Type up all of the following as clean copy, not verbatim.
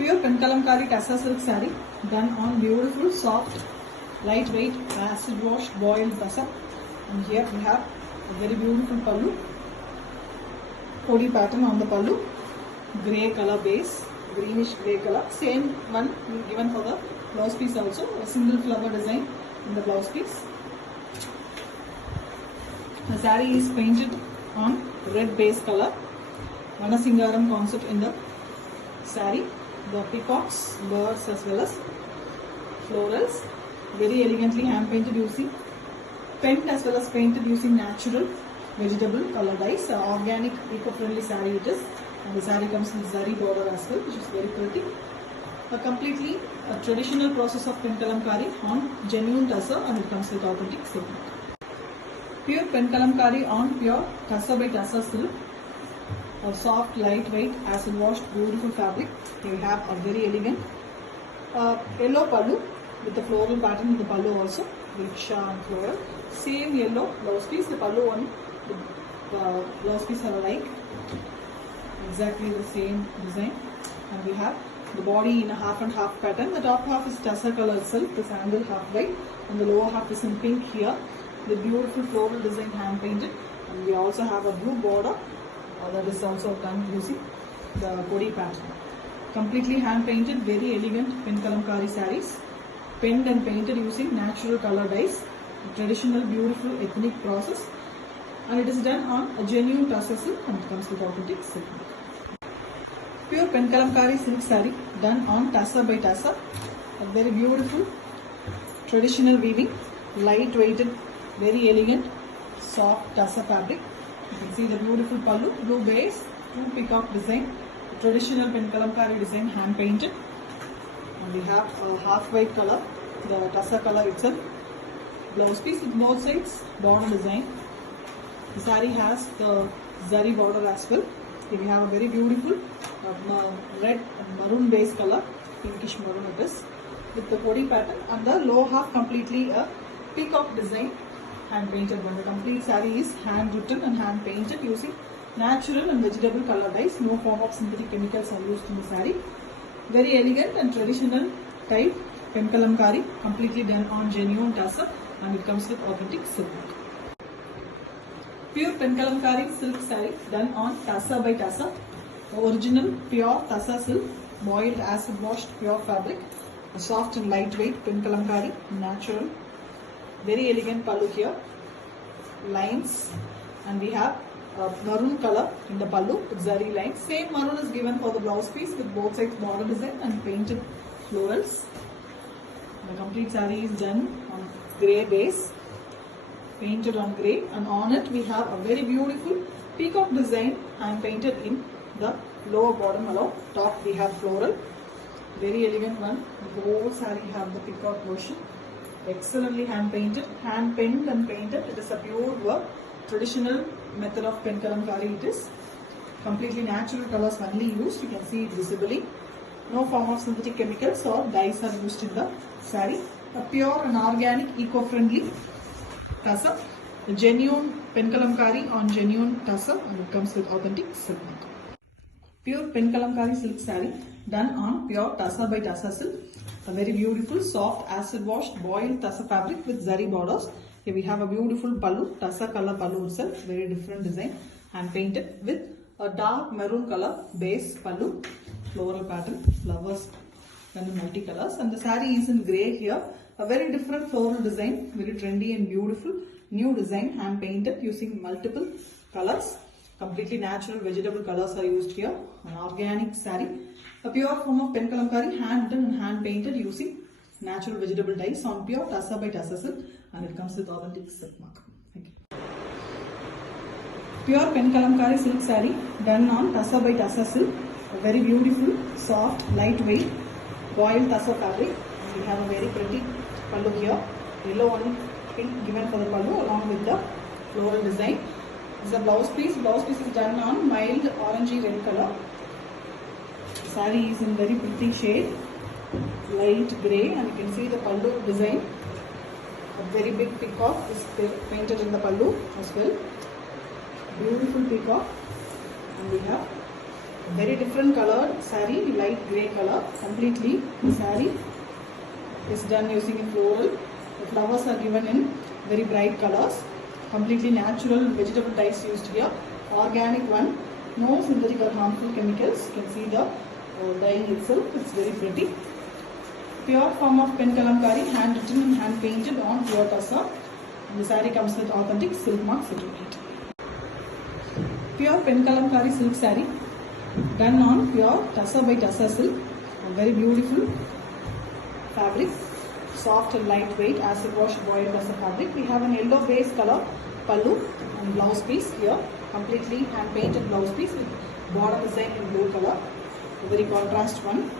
Pure Penkalamkari Tassa silk saree done on beautiful, soft, lightweight, acid wash, boiled tassa. And here we have a very beautiful pallu, Kodi pattern on the pallu, grey color base, greenish grey color. Same one given for the blouse piece also, a single flower design in the blouse piece. The saree is painted on red base color, Vanasingaram concept in the saree. The peacocks, birds as well as florals, very elegantly hand painted using pent as well as painted using natural vegetable color dyes. Organic eco-friendly saree it is, and the saree comes with zari border as well, which is very pretty. Completely a traditional process of Penkalamkari on genuine tassa, and it comes with authentic silk. Pure Penkalamkari on pure tassa by tassa silk. A soft, lightweight, acid washed, beautiful fabric. Here we have a very elegant yellow pallu with the floral pattern in the pallu also, ricksha and floral. Same yellow blouse piece. The pallu one, the blouse piece are alike, exactly the same design. And we have the body in a half and half pattern. The top half is tassa color itself, the sandal half white, and the lower half is in pink here. The beautiful floral design hand painted, and we also have a blue border. That is also done using the Kodi pattern. Completely hand painted, very elegant Penkalamkari sarees. Penned and painted using natural color dyes. Traditional, beautiful, ethnic process. And it is done on a genuine tassa silk, and it comes with authentic silk. Pure Penkalamkari silk saree done on tassa by tassa. A very beautiful traditional weaving, light weighted, very elegant, soft tassa fabric. You can see the beautiful pallu, blue base, two peacock design, traditional Penkalamkari design, hand painted. And we have a half white color, the tassa color itself. Blouse piece with both sides, border design. The saree has the zari border as well. Here we have a very beautiful red and maroon base color, pinkish maroon it is, with the Kodi pattern, and the lower half completely a peacock design, hand painted one. The complete saree is hand written and hand painted using natural and vegetable color dyes. No form of synthetic chemicals are used in the saree. Very elegant and traditional type Penkalamkari, completely done on genuine tassa, and it comes with authentic silk. Pure Penkalamkari silk saree done on tassa by tassa. Original pure tassa silk, boiled acid washed pure fabric. A soft and lightweight Penkalamkari, natural. Very elegant pallu here, lines, and we have maroon color in the pallu with zari lines. Same maroon is given for the blouse piece with both sides border design and painted florals. The complete saree is done on grey base, painted on grey, and on it we have a very beautiful peacock design and painted in the lower bottom along. Top we have floral, very elegant one. The whole saree have the peacock version. Excellently hand painted, hand penned and painted. It is a pure work, traditional method of Penkalamkari it is. Completely natural colors only used, you can see it visibly. No form of synthetic chemicals or dyes are used in the saree. A pure and organic, eco-friendly tassa. A genuine Penkalamkari on genuine tassa, and it comes with authentic silk. Pure Penkalamkari silk saree done on pure tassa by tassa silk. A very beautiful, soft, acid washed, boiled tassa fabric with zari borders. Here we have a beautiful pallu, tassa color pallu itself, very different design, and painted with a dark maroon color base pallu, floral pattern, flowers and multicolors. And the saree is in grey here. A very different floral design, very trendy and beautiful, new design, hand painted using multiple colors. Completely natural vegetable colors are used here. An organic saree. A pure form of Penkalamkari, hand done and hand painted using natural vegetable dyes on pure tassa by tassa silk, and it comes with authentic silk mark. Thank you. Pure Penkalamkari silk saree done on tassa by tassa silk. A very beautiful, soft, lightweight, boiled tassa fabric. We have a very pretty pallu here. Yellow one pink given for the pallu along with the floral design. This is a blouse piece. Blouse piece is done on mild orangey red color. Saree is in very pretty shade, light grey, and you can see the pallu design. A very big peacock is painted in the pallu as well. Beautiful peacock, and we have very different colored saree, light grey color. Completely the saree is done using a floral. The flowers are given in very bright colors. Completely natural vegetable dyes used here. Organic one. No synthetic or harmful chemicals. You can see the dyeing itself. It's very pretty. Pure form of pen kalamkari, hand written and hand painted on pure tussar. The saree comes with authentic silk mark certificate. Pure pen kalamkari silk saree done on pure tussar by tussar silk. A very beautiful fabric, soft and lightweight acid wash boiled tussar fabric. We have an yellow base color pallu and blouse piece here. Completely hand painted blouse piece with border design in blue color. A very contrast one.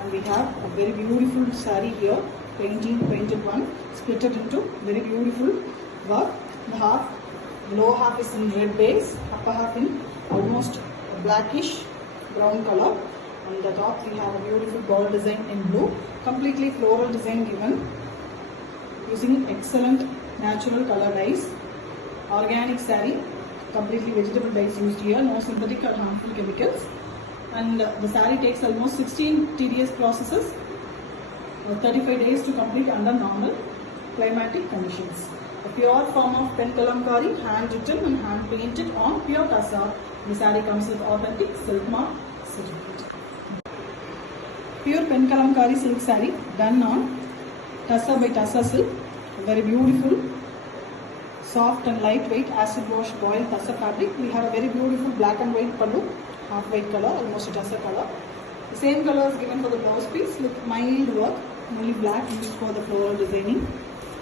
And we have a very beautiful saree here, painted one, split it into very beautiful work. The lower half is in red base, upper half in almost blackish brown color. On the top we have a beautiful ball design in blue, completely floral design given using excellent natural color dyes. Organic saree, completely vegetable dyes used here, no synthetic or harmful chemicals. And the saree takes almost 16 tedious processes, 35 days to complete under normal climatic conditions. A pure form of pen kalamkari, hand written and hand painted on pure tussar. The saree comes with authentic silk mark certificate. Pure pen kalamkari silk saree done on tussar by tussar silk. A very beautiful, soft and lightweight acid wash boiled tussar fabric. We have a very beautiful black and white pallu, half white color, almost a tussar color. The same color is given for the blouse piece with mild work, only black used for the floral designing.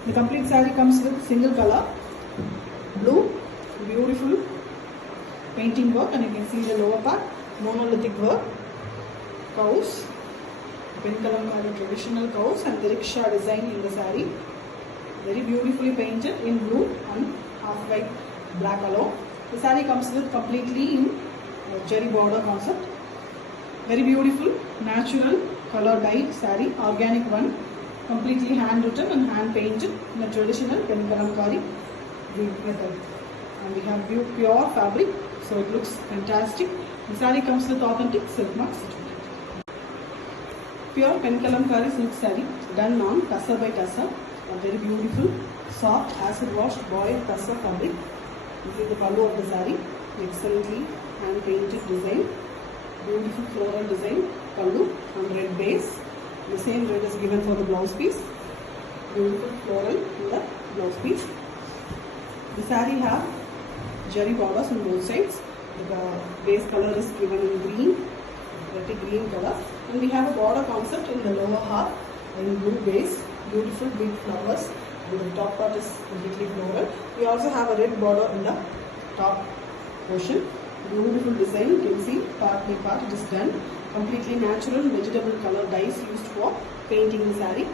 The complete saree comes with single color, blue, beautiful painting work, and you can see the lower part, monolithic work, cows, pen kalamkari traditional cows and the rickshaw design in the saree. Very beautifully painted in blue and half white black alone. The saree comes with completely in cherry border concept. Very beautiful natural color dyed saree, organic one, completely hand written and hand painted in a traditional pen kalamkari method. And we have pure fabric, so it looks fantastic. The saree comes with authentic silk mark certificate. Pure pen kalamkari silk saree done on tussar by tussar. A very beautiful, soft, acid wash boiled tussar fabric. This is the pallu of the saree. Excellently hand painted design. Beautiful floral design, pallu on red base. The same red is given for the blouse piece. Beautiful floral in the blouse piece. The saree have jerry borders on both sides. The base color is given in green, pretty green color. And we have a border concept in the lower half in blue base. Beautiful big flowers. The top part is completely floral. We also have a red border in the top portion. Beautiful design. You can see part by part it is done. Completely natural vegetable color dyes used for painting the saree.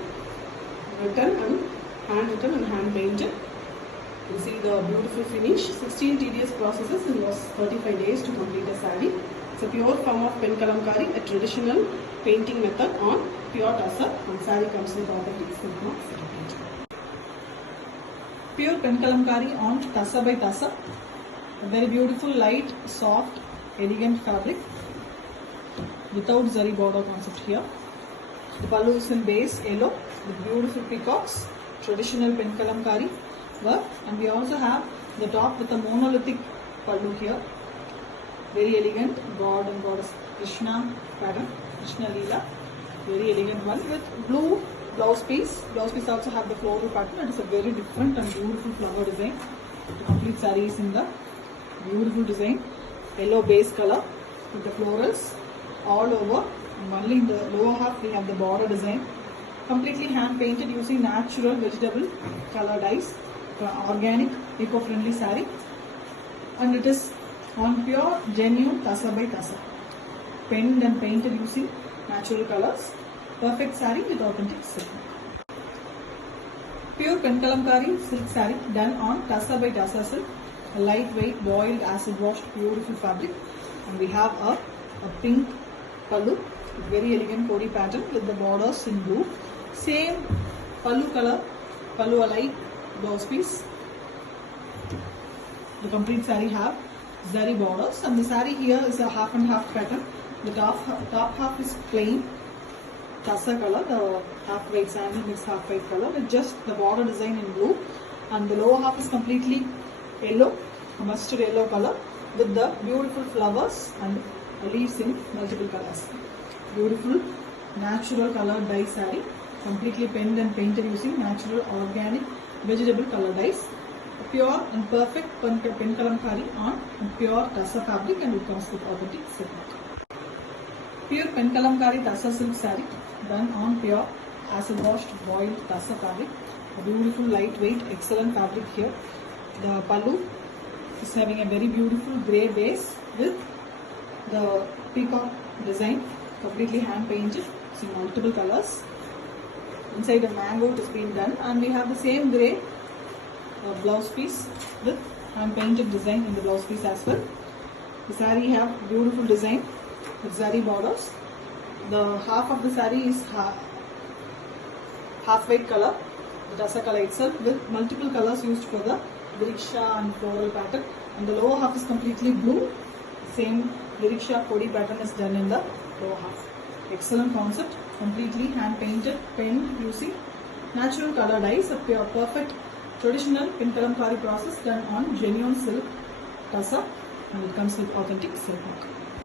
Written and hand painted. You see the beautiful finish. 16 tedious processes and was 35 days to complete the saree. It's a pure form of pen kalamkari, a traditional painting method on pure tussar, and saree comes with authentic silk mark certificate. Pure pen kalamkari on tussar by tussar. A very beautiful, light, soft, elegant fabric without zari border concept here. The pallu is in base yellow with beautiful peacocks, traditional pen kalamkari work, and we also have the top with a monolithic pallu here. Very elegant god and goddess Krishna pattern, Krishna Leela. Very elegant one with blue blouse piece. Blouse piece also have the floral pattern. It is a very different and beautiful flower design. The complete saree is in the beautiful design. Yellow base color with the florals all over. And only in the lower half we have the border design. Completely hand painted using natural vegetable color dyes. Organic, eco-friendly saree. And it is on pure, genuine tussar by tussar. Penned and painted using natural colors. Perfect saree with authentic silk. Pure pen kalamkari silk saree done on tussar by tussar silk. A lightweight, boiled, acid washed, beautiful fabric. And we have a pink pallu, very elegant Kodi pattern with the borders in blue. Same pallu color, pallu alike blouse piece. The complete saree have zari borders, and the saree here is a half and half pattern. The top half is plain tassa color, the half white sandal mixed half white color with just the border design in blue, and the lower half is completely yellow, a mustard yellow color with the beautiful flowers and leaves in multiple colors. Beautiful natural color dye saree, completely penned and painted using natural organic vegetable color dyes. A pure and perfect pen kalamkari on pure tassa fabric, and it comes with authentic silk. Pure pen kalamkari tassa silk saree done on pure acid washed boiled tassa fabric. A beautiful lightweight excellent fabric here. The pallu is having a very beautiful grey base with the peacock design, completely hand painted, see multiple colors. Inside the mango it has been done, and we have the same grey blouse piece with hand painted design in the blouse piece as well. The saree have beautiful design with zari borders. The half of the saree is half white color, the tassa color itself, with multiple colors used for the vriksha and floral pattern, and the lower half is completely blue. Same vriksha kodi pattern is done in the lower half. Excellent concept, completely hand painted, penned using natural color dyes, a pure perfect traditional pen kalamkari process done on genuine silk tassa, and it comes with authentic silk work.